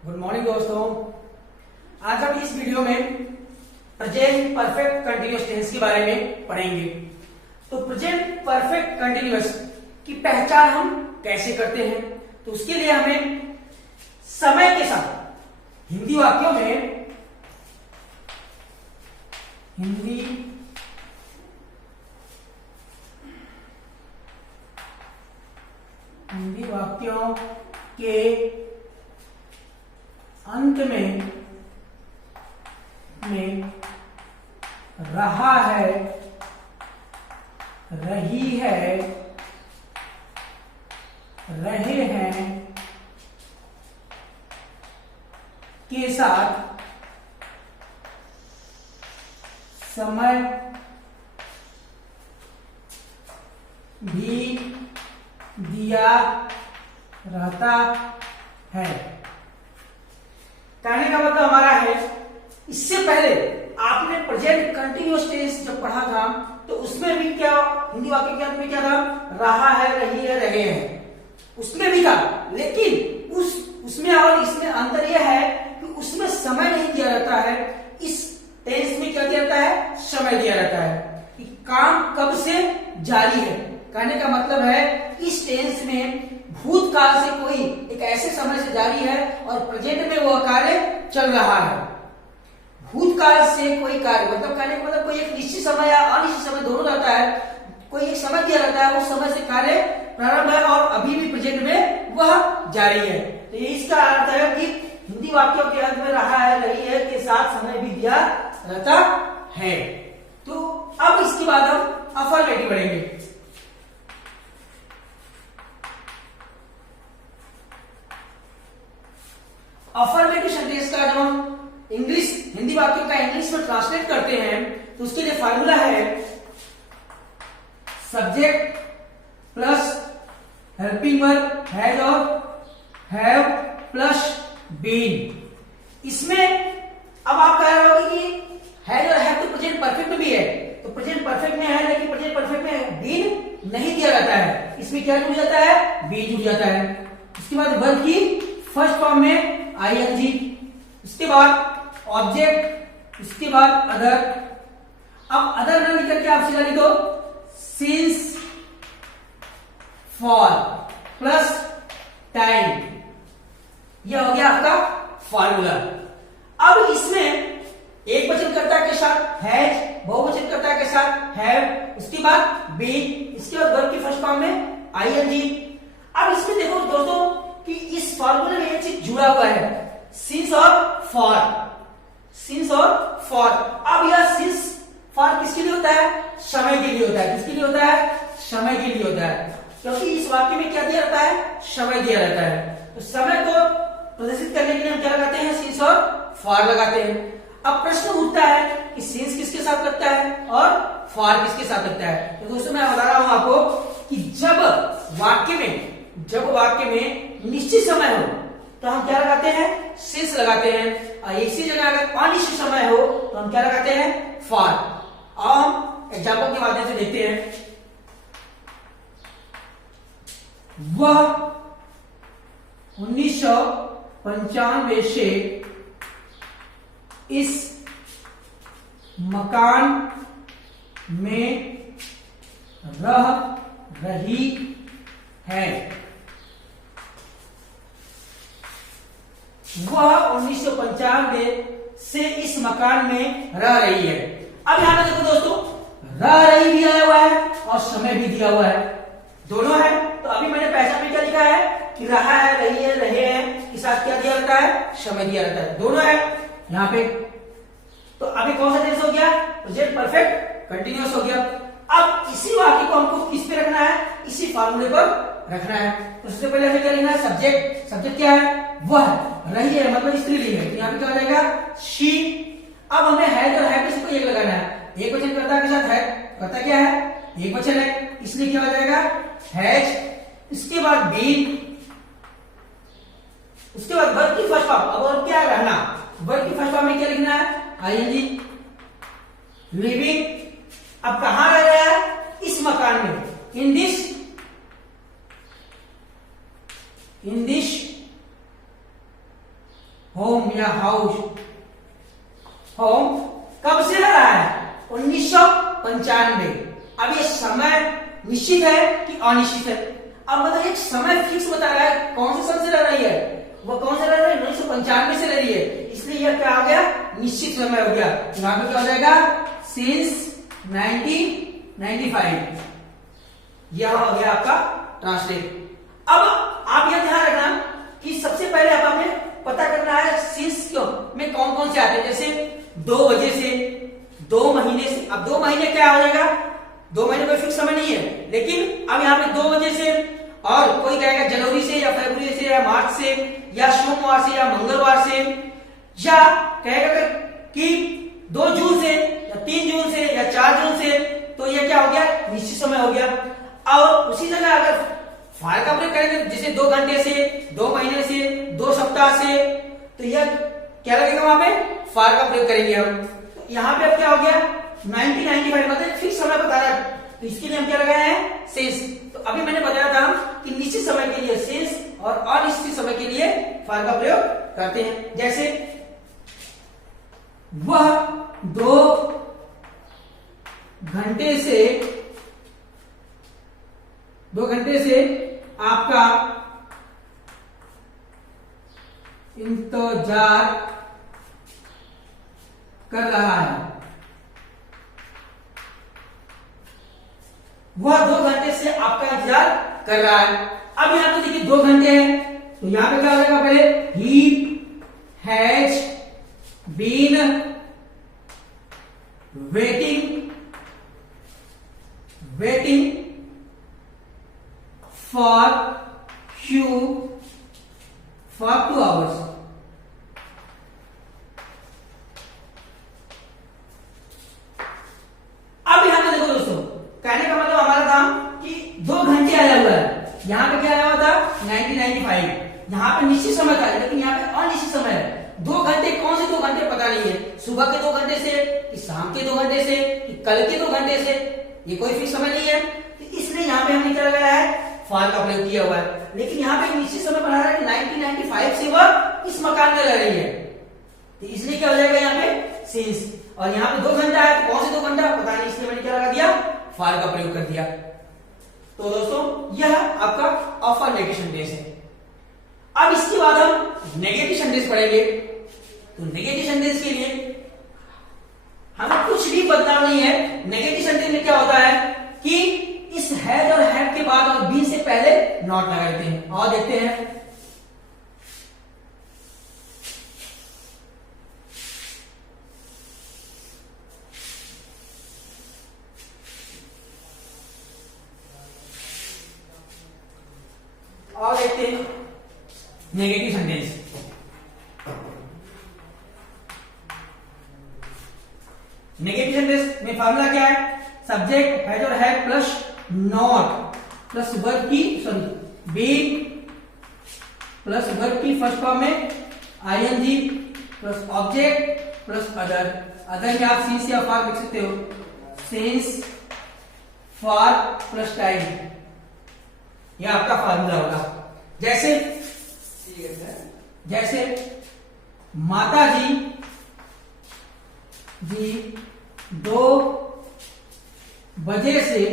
Good morning दोस्तों। आज हम इस वीडियो में प्रेजेंट परफेक्ट कंटिन्यूअस टेंस के बारे में पढ़ेंगे। तो प्रेजेंट परफेक्ट कंटिन्यूअस की पहचान हम कैसे करते हैं, तो उसके लिए हमें समय के साथ हिंदी वाक्यों में हिंदी वाक्यों के अंत में रहा है, रही है, रहे हैं के साथ समय भी दिया रहता है। कहने का मतलब हमारा है, इससे पहले आपने प्रेजेंट कंटिन्यूअस टेंस जब पढ़ा था तो उसमें भी क्या हिंदी वाक्य के अंत में क्या था, रहा है, रही है, रहे हैं, उसमें भी था। लेकिन उसमें और इसमें अंतर यह है कि उसमें समय नहीं दिया रहता है, इस टेंस में क्या दिया रहता है, समय दिया रहता है कि काम कब से जारी है। कहने का मतलब है इस टेंस में भूतकाल से कोई एक ऐसे समय से जारी है और प्रेजेंट में वह कार्य चल रहा है। भूतकाल से कोई कार्य मतलब कहने का मतलब कोई एक निश्चित समय या अनिश्चित समय दोनों रहता है, कोई एक समय दिया रहता है, उस समय से कार्य प्रारंभ है और अभी भी प्रेजेंट में वह जारी है। तो इसका अर्थ है कि हिंदी वाक्यों के अंत में रहा है, रही है के साथ समय भी दिया रहता है। तो अब इसके बाद हम अफर्मेटिव पढ़ेंगे। अफर्मेटिव सेंटेंस का जब हम इंग्लिश हिंदी वाक्यों का इंग्लिश में ट्रांसलेट करते हैं तो उसके लिए फार्मूला है subject plus helping verb has और हैव प्लस बीन। इसमें अब आप कह रहे हो कि हैज और हैव तो प्रेजेंट परफेक्ट में भी है, तो प्रेजेंट परफेक्ट में है लेकिन प्रेजेंट परफेक्ट में बीन नहीं दिया जाता है, इसमें क्या जुड़ जाता है, बीन जुड़ जाता है। उसके बाद वर्ब की फर्स्ट फॉर्म में आईएनजी, उसके बाद ऑब्जेक्ट, उसके बाद अदर। अब अदर न लिख के आप सीधा लिखो सिंस, फॉर प्लस टाइम, यह हो गया आपका फॉर्मूला। अब इसमें एक वचनकर्ता के साथ हैज, बहुवचनकर्ता के साथ हैव, उसके बाद बीन, इसके बाद वर्ब की फर्स्ट फॉर्म में आईएनजी। अब इसमें देखो दोस्तों कि इस फॉर्मूले में एक चीज जुड़ा हुआ है, सिंस और फॉर, सिंस और फॉर। अब यह सिंस फॉर किसके लिए होता है, समय के लिए होता है। किसके लिए होता है, समय के लिए होता है, क्योंकि इस वाक्य में क्या दिया रहता है, समय दिया रहता है। तो समय को प्रदर्शित करने के लिए हम क्या लगाते हैं, सिंस और फॉर लगाते हैं। अब प्रश्न उठता है कि सिंस किसके साथ लगता है और फॉर किसके साथ लगता है। तो दोस्तों मैं बता रहा हूं आपको कि जब वाक्य में निश्चित समय हो तो हम क्या लगाते हैं, सिंस लगाते हैं, और इसी जगह अगर अनिश्चित समय हो तो हम क्या लगाते हैं, फॉर। और हम एग्जाम्पल के माध्यम से देखते हैं। वह 1995 से इस मकान में रह रही है। वह 1995 से इस मकान में रह रही है। अब यहां पर देखो दोस्तों, रह रही भी आया हुआ है और समय भी दिया हुआ है, दोनों है। तो अभी मैंने पहचान में क्या लिखा है कि रहा है, रही है, रहे हैं के साथ क्या दिया रहता है, समय दिया रहता है, दोनों है यहां पे। तो अभी कौन सा टेंस हो गया, प्रेजेंट परफेक्ट कंटिन्यूअस हो गया। अब इसी वाक्य को हमको किस पे रखना है, इसी फार्मूले पर रखना है। तो सबसे पहले हमें क्या लिखना है, सब्जेक्ट। सब्जेक्ट क्या है, वह, रही है मतलब स्त्रीलिंग है, तो यहाँ पे क्या हो जाएगा, शी। अब हमें हैज और हैव से कोई एक लगाना है, एक वचन कर्ता के साथ है, कर्ता क्या है, एक वचन है, इसलिए क्या हो जाएगा, हैज। इसके बाद बीन, उसके बाद वर्ब की फर्स्ट फॉर्म। अब वर्ब क्या है, रहना, वर्ब की फर्स्ट फॉर्म में क्या लिखना है, आईएनजी। लिविंग, अब कहां रह रहा है, इस मकान में, इन दिस होम या हाउस, होम कब से रहा है? 1995। अब ये समय निश्चित है कि अनिश्चित है? अब मतलब एक समय फिक्स बता रहा है कौन से सन से रह रही है, वो कौन से रह रही है? 1995 से रह रही है, इसलिए यह क्या हो गया? निश्चित समय हो गया। यहाँ पे क्या हो जाएगा? सिंस 1995। यह हो गया आपका ट्रांसलेट। अब आप यह ध्यान रखना कि सबसे पहले अब हमें पता करना है सिंस में कौन कौन से आते हैं। जैसे 2 बजे से, 2 महीने से। अब 2 महीने क्या हो जाएगा? 2 महीने कोई फिक्स समय नहीं है, लेकिन अब यहाँ पे 2 बजे से, और कोई कहेगा जनवरी से या फरवरी से या मार्च से या सोमवार से या मंगलवार से, या कहेगा कि 2 जून से या 3 जून से या 4 जून से, तो यह क्या हो गया? निश्चित समय हो गया। और उसी जगह अगर फार का प्रयोग करेंगे, जैसे 2 घंटे से, 2 महीने से, 2 सप्ताह से, तो यह क्या लगेगा? वहां पे फार का प्रयोग करेंगे हम। तो यहाँ पे अब क्या हो गया? 1995 मतलब फिक्स समय बता रहा है, तो इसके लिए हम क्या लगाए हैं? सिंस। तो अभी मैंने बताया था कि निश्चित समय के लिए सिंस और अनिश्चित समय के लिए फार का प्रयोग करते हैं। जैसे वह 2 घंटे से आपका इंतजार कर रहा है। वह 2 घंटे से आपका इंतजार कर रहा है। अब यहां पे देखिए 2 घंटे हैं, तो यहां पे क्या हो जाएगा? पहले ही has been waiting for you for 2 hours। अब यहां पे देखो दोस्तों, कहने का मतलब हमारा था कि 2 घंटे आया हुआ है, यहां पे क्या आया हुआ था? 1995। यहां पे निश्चित समय था, लेकिन यहां पे अनिश्चित समय है। 2 घंटे कौन से 2 घंटे पता नहीं है, सुबह के 2 घंटे से कि शाम के 2 घंटे से कि कल के 2 घंटे से, ये कोई फिक्स समय नहीं है। तो इसलिए यहां पे हमने क्या लगाया है? फार का प्रयोग किया हुआ है। लेकिन यहाँ पे निश्चित समय बना रहा है कि 1995 से वह इस मकान में रह रही है, तो इसलिए क्या हो जाएगा? यहाँ पे सिंस। और यहाँ पे 2 घंटा है, तो कौन से 2 घंटा पता नहीं, इसलिए मैंने क्या लगा दिया? फार का प्रयोग कर दिया। तो दोस्तों यह आपका अफर्मेटिव सेंटेंस है। अब इसके बाद हम नेगेटिव सेंटेंस पढ़ेंगे। तो नेगेटिव सेंटेंस के लिए हमें कुछ भी बदलाव नहीं है। नेगेटिव सेंटेंस में क्या होता है कि इस हैज और हैव के बाद और बी से पहले नॉट लगा देते हैं। और देखते हैं, नेगेटिव सेंटेंस। नेगेटिव सेंटेंस में फार्मूला क्या है? सब्जेक्ट हैज और have plus not plus verb की बीइंग प्लस वर्ब की फर्स्ट फॉर्म में ING plus object plus other. Other में आप सिंस या फॉर लिख सकते हो। सिंस फॉर प्लस टाइम, यह आपका फार्मूला होगा। जैसे माता जी 2 बजे से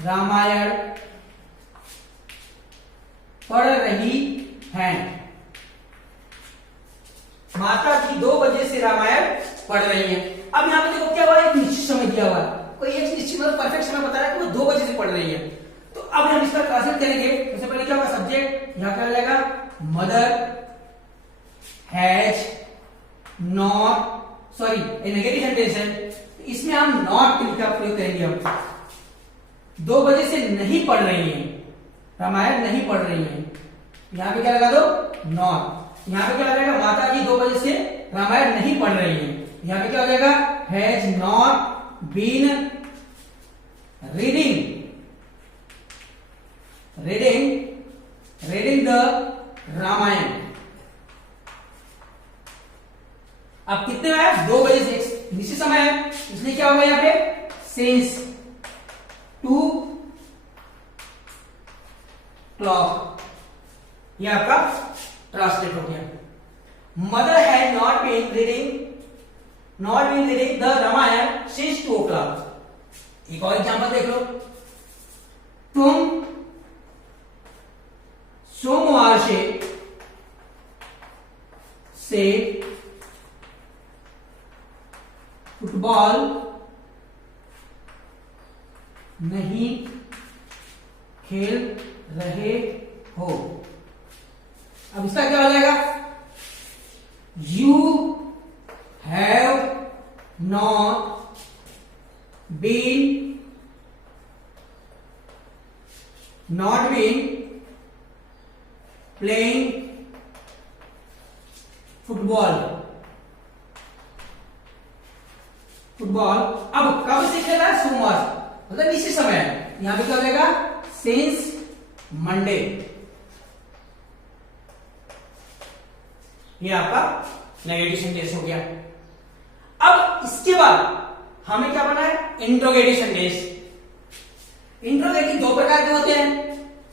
रामायण पढ़ रही हैं। माता जी 2 बजे से रामायण पढ़ रही हैं। अब यहां पे देखो क्या हुआ, एक निश्चित समय दिया हुआ है, कोई एक निश्चित मतलब परफेक्ट समय बता रहा है कि वो 2 बजे से पढ़ रही है। तो अब हम इसका ट्रांसलेट करेंगे। सबसे पहले क्या होगा? सब्जेक्ट यहां क्या लगेगा? मदर हैज नॉट, सॉरी ये नेगेटिव सेंटेंस है, इसमें हम नॉट का प्रयोग करेंगे। हम 2 बजे से नहीं पढ़ रही है, रामायण नहीं पढ़ रही है, यहां पे क्या लगा दो? नॉट। यहां पे क्या लगेगा? माता जी 2 बजे से रामायण नहीं पढ़ रही है, यहां पे क्या हो जाएगा? Has not been reading the Ramayan. अब कितने है? 2 बजे से निश्चित समय है, इसलिए क्या होगा यहाँ पे? सिंस 2 o'clock, ये आपका ट्रांसलेट हो गया। Mother had not been reading the Ramayan since 2 o'clock। एक और एग्जांपल देख लो, तुम सोमवार से फुटबॉल नहीं खेल रहे हो। अब इसका क्या हो जाएगा? You have not been playing football. अब कब से खेला है? सोमवार, मतलब इसी समय। यहां पे क्या हो जाएगा? Since Monday. ये आपका नेगेटिव सेंटेंस हो गया। अब इसके बाद हमें क्या बना है? Interrogative sentence. इंट्रोगेटिव दो प्रकार के होते हैं।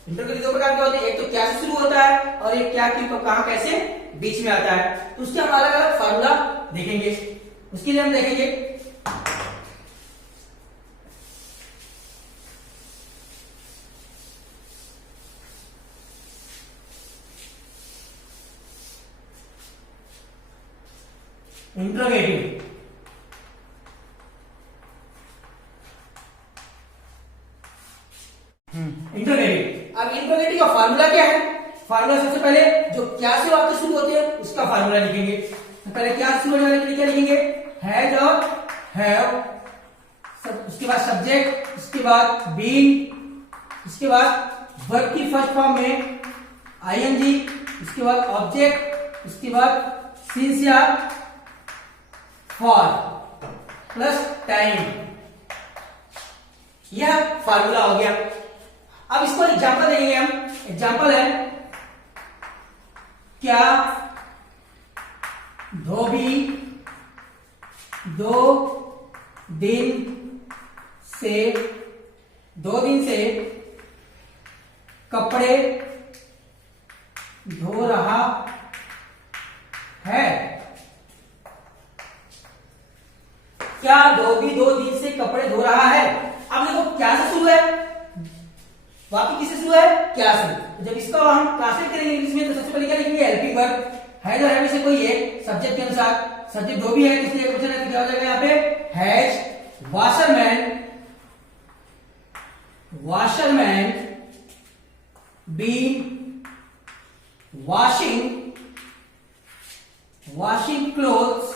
एक तो क्या से शुरू होता है और एक क्या क्यों कब कहां कैसे बीच में आता है। तो उसके हम अलग अलग फार्मूला देखेंगे। उसके लिए हम देखेंगे इंट्रोगेटिव। अब इंट्रोगेटिव का फार्मूला क्या है? फार्मूला सबसे पहले जो क्या से वाक्य शुरू होते हैं उसका फार्मूला लिखेंगे। तो पहले क्या से शुरू होने वाले के लिए क्या लिखेंगे? हैज और हैव, उसके बाद सब्जेक्ट, उसके बाद बीइंग, उसके बाद वर्ब की फर्स्ट फॉर्म में आईएनजी, उसके बाद ऑब्जेक्ट, उसके बाद सिंस या फॉर प्लस टाइम। यह फार्मूला हो गया। अब इसको एग्जांपल देंगे हम। एग्जांपल है, क्या धोबी 2 दिन से कपड़े धो रहा है। क्या धोबी 2 दिन से कपड़े धो रहा है? अब देखो क्या से शुरू है? वाक्य किससे शुरू है? क्या से। तो जब इसका हम ट्रांसलेट करेंगे इंग्लिश में तो सबसे पहले क्या लिखेंगे? Helping verb. हैज और हैव में से कोई एक सब्जेक्ट के अनुसार। सब्जेक्ट दो भी है इसलिए एक क्वेश्चन है तो क्या हो जाएगा यहाँ पे? Has washerman been washing clothes.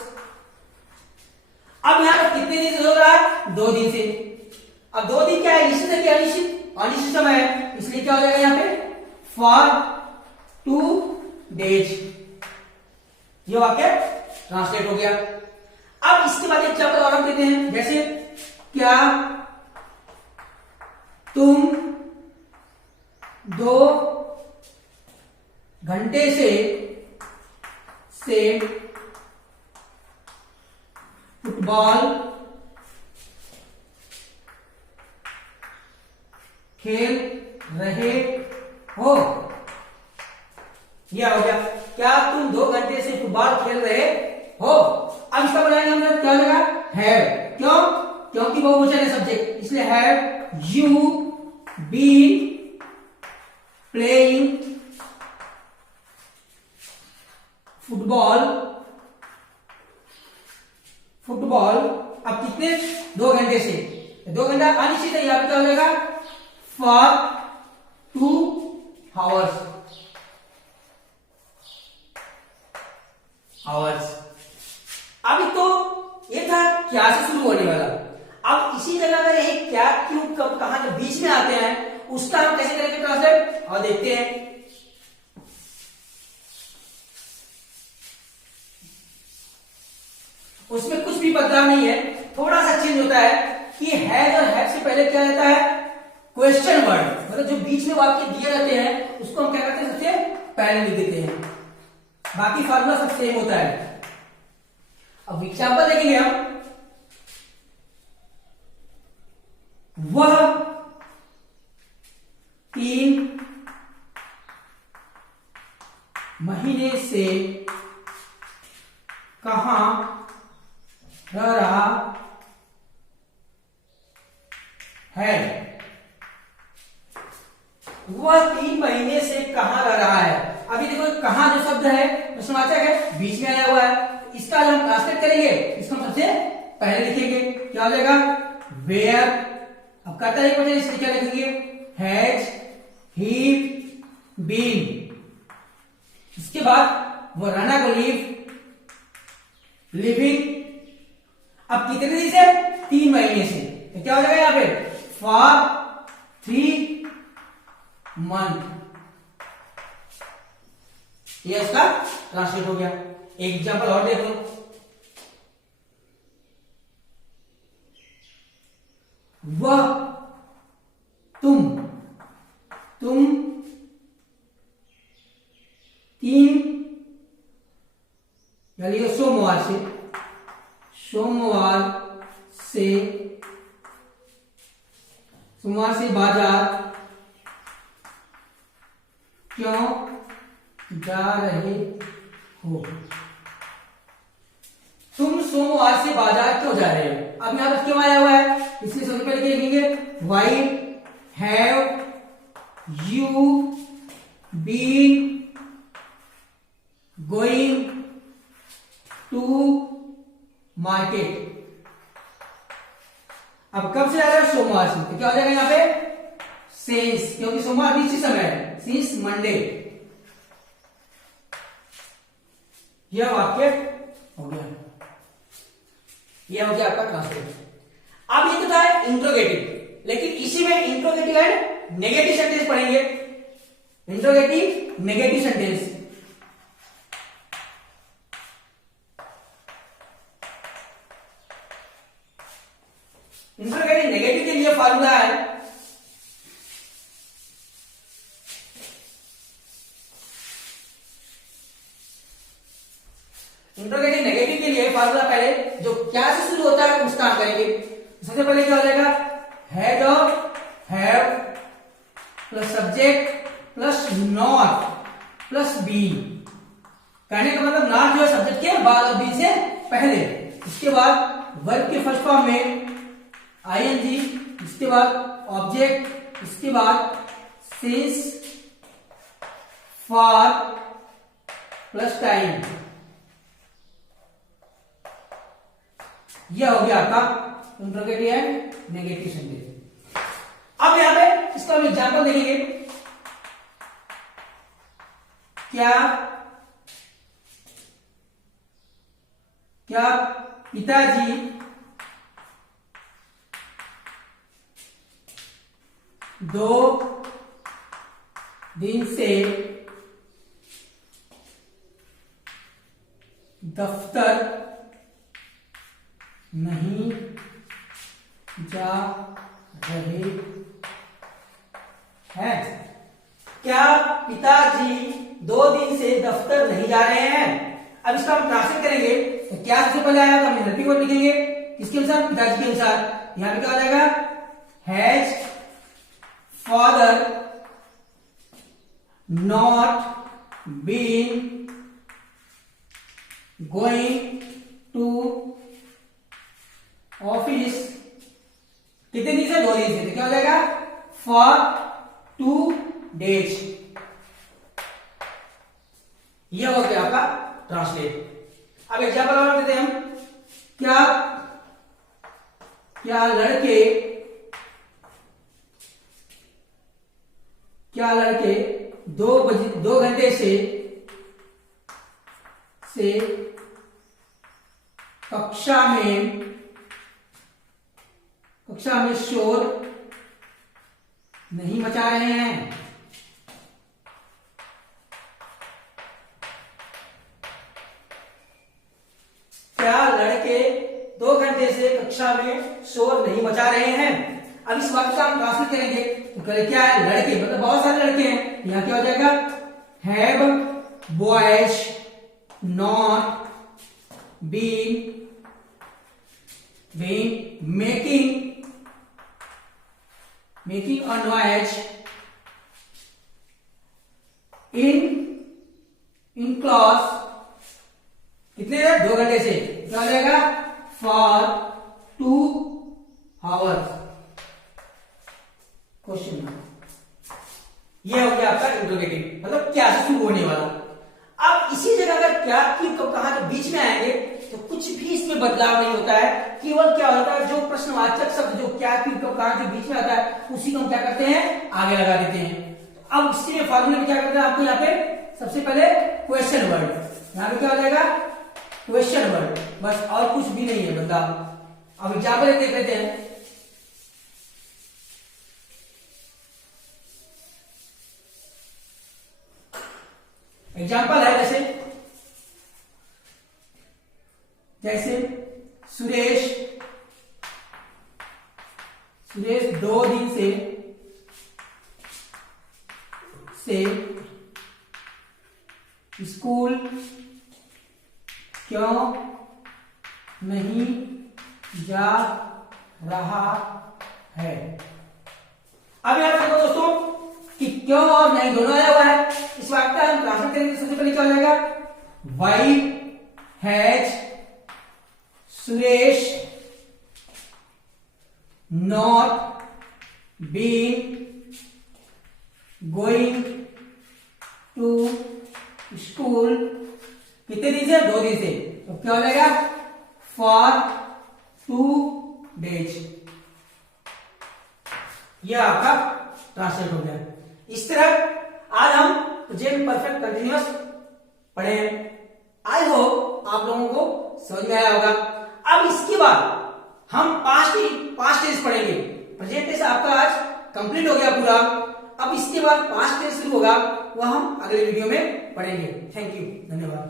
अब यहां पर कितने दिन से हो रहा है? 2 दिन से। अब 2 दिन क्या है? निश्चित है कि अनिश्चित? अनिश्चित समय है, इसलिए क्या हो जाएगा यहाँ पे? For 2 days। ये वाक्य ट्रांसलेट हो गया। अब इसके बाद एक चैप्टर और हम देते हैं, जैसे क्या तुम 2 घंटे से फुटबॉल खेल रहे हो। यह हो गया, क्या तुम 2 घंटे से फुटबॉल खेल रहे हो। अब इसका बनाएंगे हम लोग, क्या लगा? हैव। क्यों? क्योंकि बहुवचन है सब्जेक्ट, इसलिए have you been playing football. अब कितने? 2 घंटे से। 2 घंटा अनिश्चित है, यहां क्या हो जाएगा? For 2 hours। अभी तो ये था क्या से शुरू होने वाला। अब इसी जगह अगर एक क्या क्यों कब कहां के बीच में आते हैं उसका हम कैसे करेंगे ट्रांसलेट, और देखते हैं। उसमें कुछ भी बदलाव नहीं है, थोड़ा सा चेंज होता है कि हैज और हैव से पहले क्या रहता है? क्वेश्चन वर्ड, मतलब जो बीच में वाक्य दिए रहते हैं उसको हम क्या करते हैं? सबसे पहले लिख देते हैं। बाकी फार्मूला सब सेम होता है। अब एग्जांपल देखेंगे हम। वह 3 महीने से कहां रह रहा है, वह 3 महीने से कहां रह रहा है। अभी देखो कहां जो शब्द है प्रश्नवाचक है, बीच में आया हुआ है, तो इसका हम ट्रांसलेट करेंगे, इसको हम सबसे पहले लिखेंगे, क्या हो जाएगा वेयर। अब करता है क्वेश्चन, इसलिए क्या लिखेंगे हैज ही बीन। इसके बाद वो राना को लिविंग। अब कितने दिन से, 3 महीने से, तो क्या हो जाएगा यहां पे फॉर 3 मंथ। ये इसका ट्रांसलेट हो गया। एक एग्जांपल और देखो, वह तुम 3 यानी सोमवार से बाजार क्यों जा रहे हो। तुम सोमवार से बाजार क्यों जा रहे हो। अब यहां पर क्यों आया हुआ है, इसलिए सबसे पहले क्या लिखेंगे why have you been going to market. अब कब से आ रहा है, सोमवार से, तो क्या हो जाएगा यहां पे सिंस, क्योंकि सोमवार बीच ही समय है, सिंस मंडे। यह वाक्य हो गया, यह हो गया आपका ट्रांसलेट। अब ये तो था इंट्रोगेटिव, लेकिन इसी में इंट्रोगेटिव एंड नेगेटिव सेंटेंस पढ़ेंगे। Interrogative negative sentence, interrogative negative के लिए फार्मूला है इंट्रोगेटिव नेगेटिव के लिए फार्मूला पहले जो क्या से शुरू होता है उसका हम करेंगे। सबसे पहले क्या हो जाएगा हैड और have plus subject plus not plus been. कहने का मतलब नॉट जो है सब्जेक्ट के बाद और बीन से पहले, इसके बाद वर्ब के फर्स्ट फॉर्म में आईएनजी, इसके बाद ऑब्जेक्ट, इसके बाद सिंस, फॉर प्लस टाइम। यह हो गया आपका इंट्रोगेटिव एंड नेगेटिव सेंटेंस। अब यहां पे इसका हम एग्जांपल देखेंगे। क्या पिताजी दो दिन से दफ्तर नहीं जा रहे हैं। क्या पिताजी 2 दिन से दफ्तर नहीं जा रहे हैं। अब इसका हम ट्रांसलेट करेंगे, तो क्या सबसे पहले आया तो हम हेल्पिंग वर्ब लिखेंगे, किसके अनुसार पिताजी के अनुसार। यहां पे क्या हो जाएगा has father not been going to office. कितने दिन से, 2 दिन से, तो क्या हो जाएगा फॉर 2 days। यह हो गया आपका ट्रांसलेट। अब एग्जाम्पल और देते हैं हम। क्या लड़के 2 घंटे से कक्षा में शोर नहीं मचा रहे हैं। क्या लड़के 2 घंटे से कक्षा में शोर नहीं मचा रहे हैं। अब इस वाक्य का हम ट्रांसलेट करेंगे, तो क्या है लड़के मतलब बहुत सारे लड़के हैं। यहां क्या हो जाएगा have boys not been making a noise in in class कितने देर? 2 घंटे से। क्या हो जाएगा? For 2 hours. Question mark. ये हो गया आपका इंट्रोगेटिव, मतलब क्या से शुरू होने वाला। अब इसी जगह अगर क्या की कब कहा के बीच में आएंगे तो कुछ भी इसमें बदलाव नहीं होता है, केवल क्या होता है जो प्रश्नवाचक शब्द जो क्या की कब कहा के बीच में आता है उसी को हम क्या करते हैं? आगे लगा देते हैं। तो अब इसके फॉर्मूले में क्या करते हैं? आपको यहाँ पे सबसे पहले क्वेश्चन वर्ड, यहाँ पे क्या हो जाएगा? क्वेश्चन वर्ड, बस और कुछ भी नहीं है बदलाव। अब एग्जाम्पल देख लेते हैं। एग्जाम्पल है जैसे सुरेश 2 दिन से स्कूल क्यों नहीं जा रहा है। अब याद रखो दोस्तों कि क्यों और नहीं दोनों आया हुआ है। इस वाक्य का हम ट्रांसलेट करेंगे, सबसे पहले क्या हो जाएगा? Why has Suresh not been going to school कितने दिन से? 2 दिन से। तो क्या हो जाएगा? For 2 days। यह आपका ट्रांसलेट हो गया। इस तरह आज हम प्रेजेंट परफेक्ट कंटिन्यूअस पढ़े हैं। आई होप आप लोगों को समझ में आया होगा। अब इसके बाद हम 5 टेंस पढ़ेंगे। प्रेजेंट टेंस आपका आज कंप्लीट हो गया पूरा। अब इसके बाद 5 टेंस शुरू होगा, वह हम अगले वीडियो में पढ़ेंगे। थैंक यू, धन्यवाद।